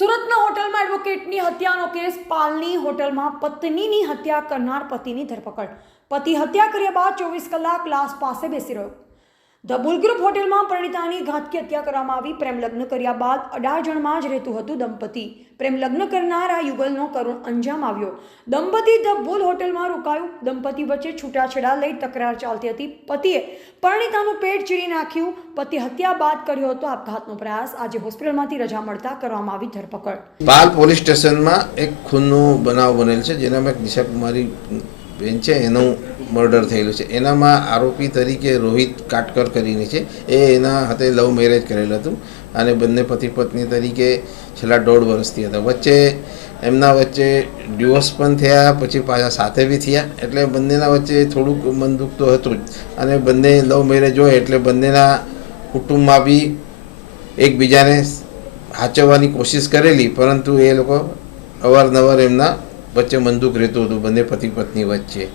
સુરતના હોટલમાં એડવોકેટની હત્યાનો કેસ, પાલની હોટલમાં પત્નીની હત્યા કરનાર પતિની ધરપકડ. પતિ હત્યા કર્યા બાદ ચોવીસ કલાક લાશ પાસે બેસી રહ્યો. ધ બુલગ્રુપ હોટેલમાં પરિણીતાની ઘાતકી હત્યા કરવામાં આવી. પ્રેમ લગ્ન કર્યા બાદ અઢાર જણમાં જ રહેતું હતું દંપતી. પ્રેમ લગ્ન કરનાર આ યુગલનો કરુણ અંજામ આવ્યો. દંપતી ધ બુલ હોટેલમાં રોકાયું. દંપતી વચ્ચે છૂટાછેડા લઈ તકરાર ચાલતી હતી. પતિએ પરિણીતાનું પેટ ચીરી નાખ્યું. પતિ હત્યા બાદ કર્યો હતો આપઘાતનો પ્રયાસ. આજે હોસ્પિટલમાંથી રજા મળતા કરવામાં આવી ધરપકડ. પાલ પોલીસ સ્ટેશનમાં એક ખૂનનો બનાવ બનેલ છે, જેનામાં દિશા કુમારી બેન છે એનું મર્ડર થયેલું છે. એનામાં આરોપી તરીકે રોહિત કાટકર કરીને છે. એ એના હાથે લવ મેરેજ કરેલું હતું અને બંને પતિ પત્ની તરીકે છેલ્લા દોઢ વર્ષથી હતા. વચ્ચે એમના વચ્ચે ડિવોર્સ પણ થયા, પછી પાછા સાથે બી થયા. એટલે બંનેના વચ્ચે થોડુંક મન દુઃખ તો હતું જ. અને બંને લવ મેરેજ હોય એટલે બંનેના કુટુંબમાં બી એકબીજાને હાચવવાની કોશિશ કરેલી. પરંતુ એ લોકો અવારનવાર એમના વચ્ચે મંદુક રહેતું હતું, બંને પતિ પત્ની વચ્ચે.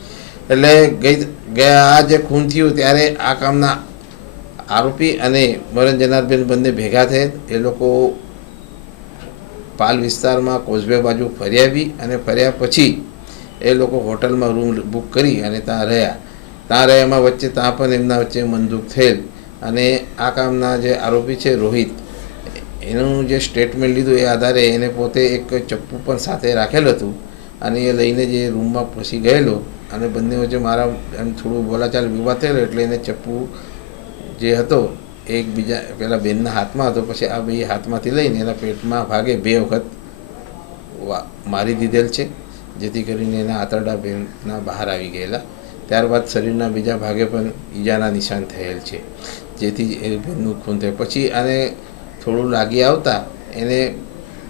એટલે ગઈ ગયા આ જે ખૂન થયું ત્યારે આ કામના આરોપી અને મરણ જનારબેન બંને ભેગા થયેલ એ લોકો પાલ વિસ્તારમાં કોઝવે બાજુ ફર્યા આવી અને ફર્યા પછી એ લોકો હોટલમાં રૂમ બુક કરી અને ત્યાં રહ્યા. ત્યાં રહ્યામાં વચ્ચે ત્યાં પણ એમના વચ્ચે મંદુક થયેલ. અને આ કામના જે આરોપી છે રોહિત, એનું જે સ્ટેટમેન્ટ લીધું એ આધારે એને પોતે એક ચપ્પુ પણ સાથે રાખેલ હતું. અને એ લઈને જે રૂમમાં પછી ગયેલો અને બંને વચ્ચે મારા એમ થોડું બોલાચાલ વિવાદ થયેલો એટલે એને ચપ્પુ જે હતો, એકબીજા પેલા બેનના હાથમાં હતો, પછી આ બે હાથમાંથી લઈને એના પેટમાં ભાગે બે વખત મારી દીધેલ છે, જેથી કરીને એના આંતરડા બેનના બહાર આવી ગયેલા. ત્યારબાદ શરીરના બીજા ભાગે પણ ઈજાના નિશાન થયેલ છે, જેથી એ બેનનું ખૂન થયું. પછી આને થોડું લાગી આવતા એને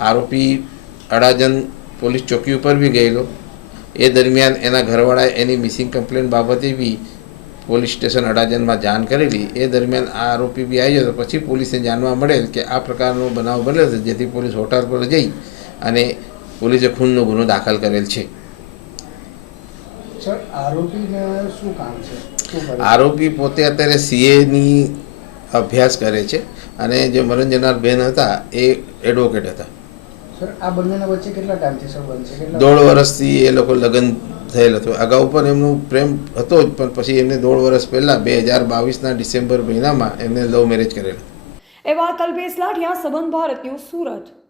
આરોપી અડાજન પોલીસ ચોકી ઉપર બી ગયેલો. એ દરમિયાન એના ઘરવાળાએ એની મિસિંગ કમ્પ્લેન બાબતે બી પોલીસ સ્ટેશન અડાજનમાં જાણ કરેલી. એ દરમિયાન આ આરોપી બી આવી જતો પછી પોલીસને જાણવા મળેલ કે આ પ્રકારનો બનાવ બનેલો છે જેથી પોલીસ હોટલ પર જઈ અને પોલીસે ખૂનનો ગુનો દાખલ કરેલ છે? આરોપી પોતે અત્યારે સીએની અભ્યાસ કરે છે અને જે મરણ જનાર બેન હતા એ એડવોકેટ હતા. સર આ બંનેના વચ્ચે કેટલા ટાઈમથી સંબંધ છે? દોઢ વર્ષથી એ લોકો લગ્ન થયેલ હતું. અગાઉ પણ એમનું પ્રેમ હતો જ પણ પછી એમને દોઢ વર્ષ પહેલાં બે હજાર બાવીસના ડિસેમ્બર મહિનામાં એમને લવ મેરેજ કરેલ. એવા કલ્પેશ લાઠિયા સંબંધ ભારત ન્યૂઝ સુરત.